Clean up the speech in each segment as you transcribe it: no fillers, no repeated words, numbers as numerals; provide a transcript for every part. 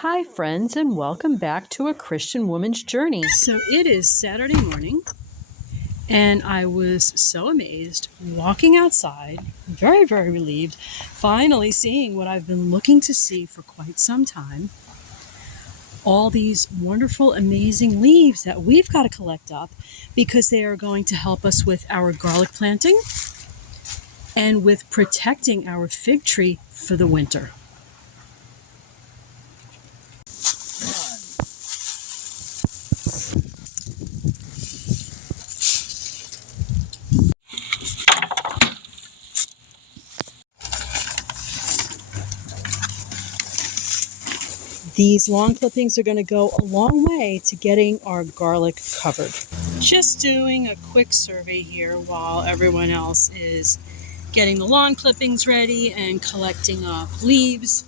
Hi, friends, and welcome back to A Christian Woman's Journey. So it is Saturday morning, and I was so amazed walking outside, very, very relieved, finally seeing what I've been looking to see for quite some time. All these wonderful, amazing leaves that we've got to collect up because they are going to help us with our garlic planting and with protecting our fig tree for the winter. These long clippings are going to go a long way to getting our garlic covered. Just doing a quick survey here while everyone else is getting the lawn clippings ready and collecting up leaves.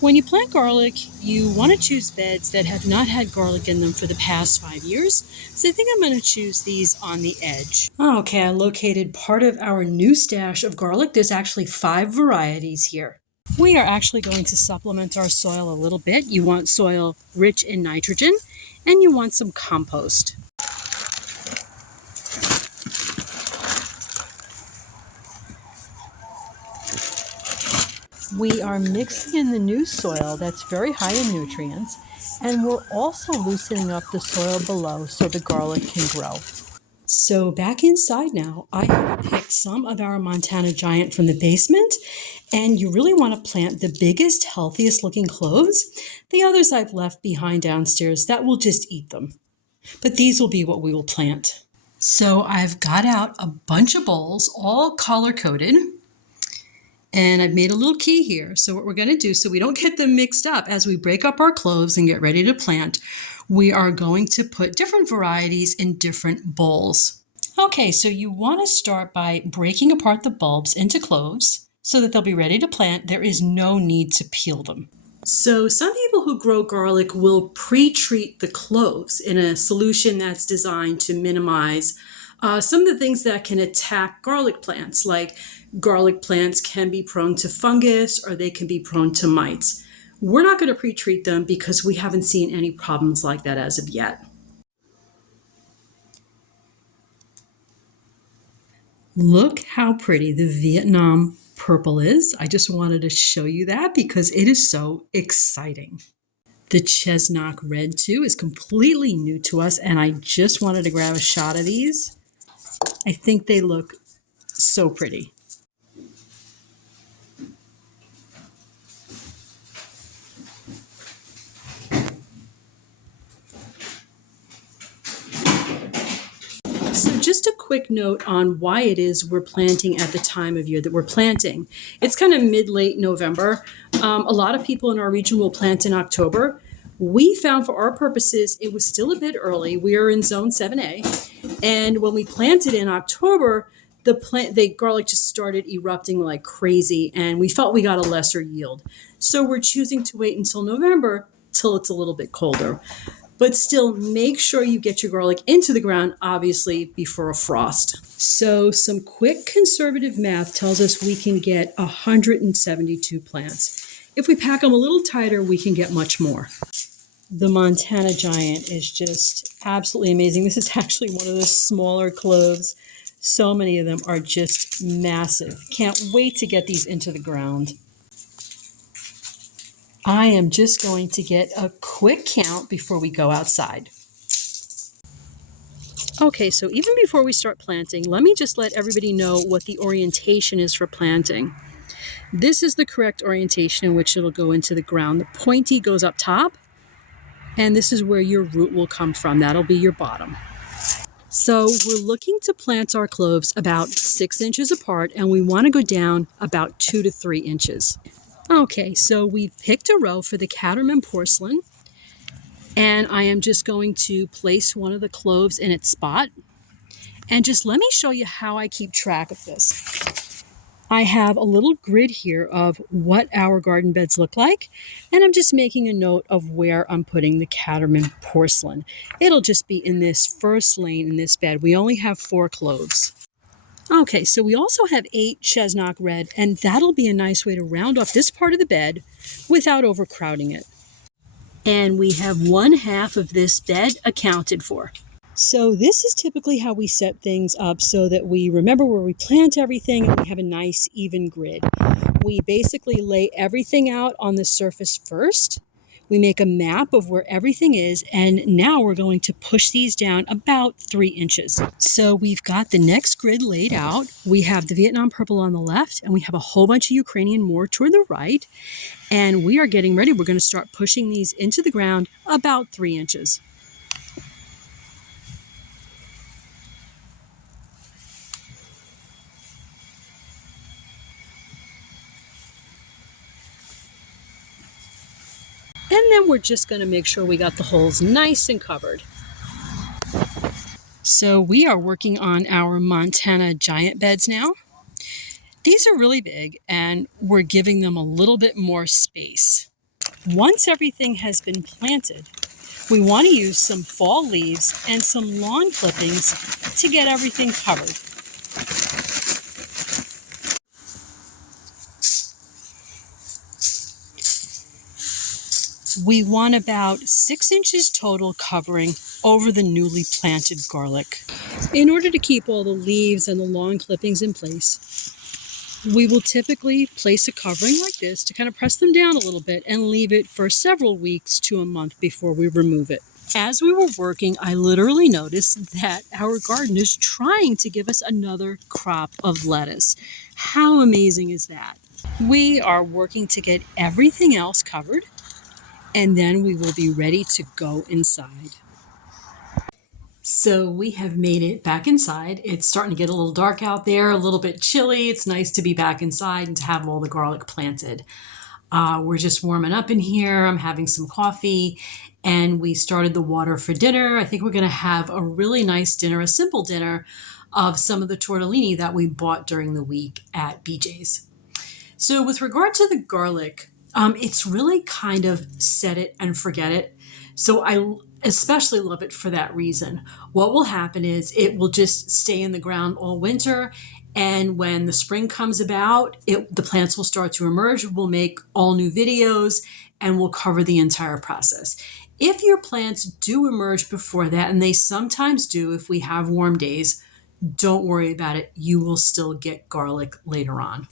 When you plant garlic, you want to choose beds that have not had garlic in them for the past 5 years. So I think I'm going to choose these on the edge. Okay, I located part of our new stash of garlic. There's actually 5 varieties here. We are actually going to supplement our soil a little bit. You want soil rich in nitrogen, and you want some compost. We are mixing in the new soil that's very high in nutrients, and we're also loosening up the soil below so the garlic can grow. So back inside now, I have picked some of our Montana Giant from the basement, and you really want to plant the biggest, healthiest looking cloves. The others I've left behind downstairs, that will just eat them. But these will be what we will plant. So I've got out a bunch of bowls, all color-coded, and I've made a little key here. So what we're going to do, so we don't get them mixed up as we break up our cloves and get ready to plant, we are going to put different varieties in different bowls. Okay, so you want to start by breaking apart the bulbs into cloves so that they'll be ready to plant. There is no need to peel them. So some people who grow garlic will pre-treat the cloves in a solution that's designed to minimize some of the things that can attack garlic plants, like garlic plants can be prone to fungus or they can be prone to mites. We're not going to pre-treat them because we haven't seen any problems like that as of yet. Look how pretty the Vietnam purple is. I just wanted to show you that because it is so exciting. The chestnut red too is completely new to us, and I just wanted to grab a shot of these. I think they look so pretty. So just a quick note on why it is we're planting at the time of year that we're planting. It's kind of mid-late November. A lot of people in our region will plant in October. We found for our purposes it was still a bit early. We are in zone 7A. And when we planted in October, the garlic just started erupting like crazy, and we felt we got a lesser yield. So we're choosing to wait until November till it's a little bit colder. But still, make sure you get your garlic into the ground, obviously, before a frost. So some quick conservative math tells us we can get 172 plants. If we pack them a little tighter, we can get much more. The Montana Giant is just absolutely amazing. This is actually one of the smaller cloves. So many of them are just massive. Can't wait to get these into the ground. I am just going to get a quick count before we go outside. Okay, so even before we start planting, let me just let everybody know what the orientation is for planting. This is the correct orientation in which it'll go into the ground. The pointy goes up top, and this is where your root will come from. That'll be your bottom. So we're looking to plant our cloves about 6 inches apart, and we want to go down about 2 to 3 inches. Okay, so we've picked a row for the Caterman porcelain, and I am just going to place one of the cloves in its spot. And just let me show you how I keep track of this. I have a little grid here of what our garden beds look like, and I'm just making a note of where I'm putting the Caterman porcelain. It'll just be in this first lane in this bed. We only have 4 cloves. Okay, so we also have 8 chestnut red, and that'll be a nice way to round off this part of the bed without overcrowding it. And we have 1/2 of this bed accounted for. So this is typically how we set things up so that we remember where we plant everything and we have a nice even grid. We basically lay everything out on the surface first. We make a map of where everything is, and now we're going to push these down about 3 inches. So we've got the next grid laid out. We have the Vietnam purple on the left, and we have a whole bunch of Ukrainian more toward the right. And we are getting ready. We're going to start pushing these into the ground about 3 inches. And then we're just going to make sure we got the holes nice and covered. So we are working on our Montana giant beds now. These are really big and we're giving them a little bit more space. Once everything has been planted, we want to use some fall leaves and some lawn clippings to get everything covered. We want about 6 inches total covering over the newly planted garlic. In order to keep all the leaves and the lawn clippings in place, we will typically place a covering like this to kind of press them down a little bit and leave it for several weeks to a month before we remove it. As we were working, I literally noticed that our garden is trying to give us another crop of lettuce. How amazing is that? We are working to get everything else covered, and then we will be ready to go inside. So we have made it back inside. It's starting to get a little dark out there, a little bit chilly. It's nice to be back inside and to have all the garlic planted. We're just warming up in here. I'm having some coffee and we started the water for dinner. I think we're going to have a really nice dinner, a simple dinner of some of the tortellini that we bought during the week at BJ's. So with regard to the garlic, it's really kind of set it and forget it. So I especially love it for that reason. What will happen is it will just stay in the ground all winter. And when the spring comes about, the plants will start to emerge. We'll make all new videos and we'll cover the entire process. If your plants do emerge before that, and they sometimes do if we have warm days, don't worry about it. You will still get garlic later on.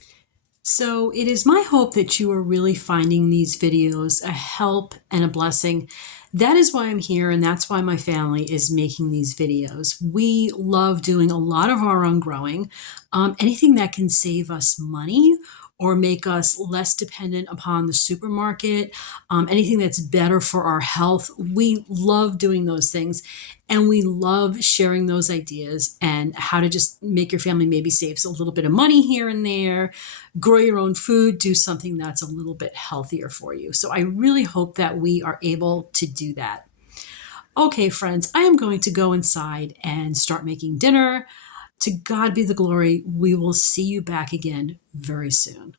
So it is my hope that you are really finding these videos a help and a blessing. That is why I'm here, and that's why my family is making these videos. We love doing a lot of our own growing. Anything that can save us money or make us less dependent upon the supermarket, anything that's better for our health. We love doing those things, and we love sharing those ideas and how to just make your family maybe save a little bit of money here and there, grow your own food, do something that's a little bit healthier for you. So I really hope that we are able to do that. Okay, friends, I am going to go inside and start making dinner. To God be the glory. We will see you back again very soon.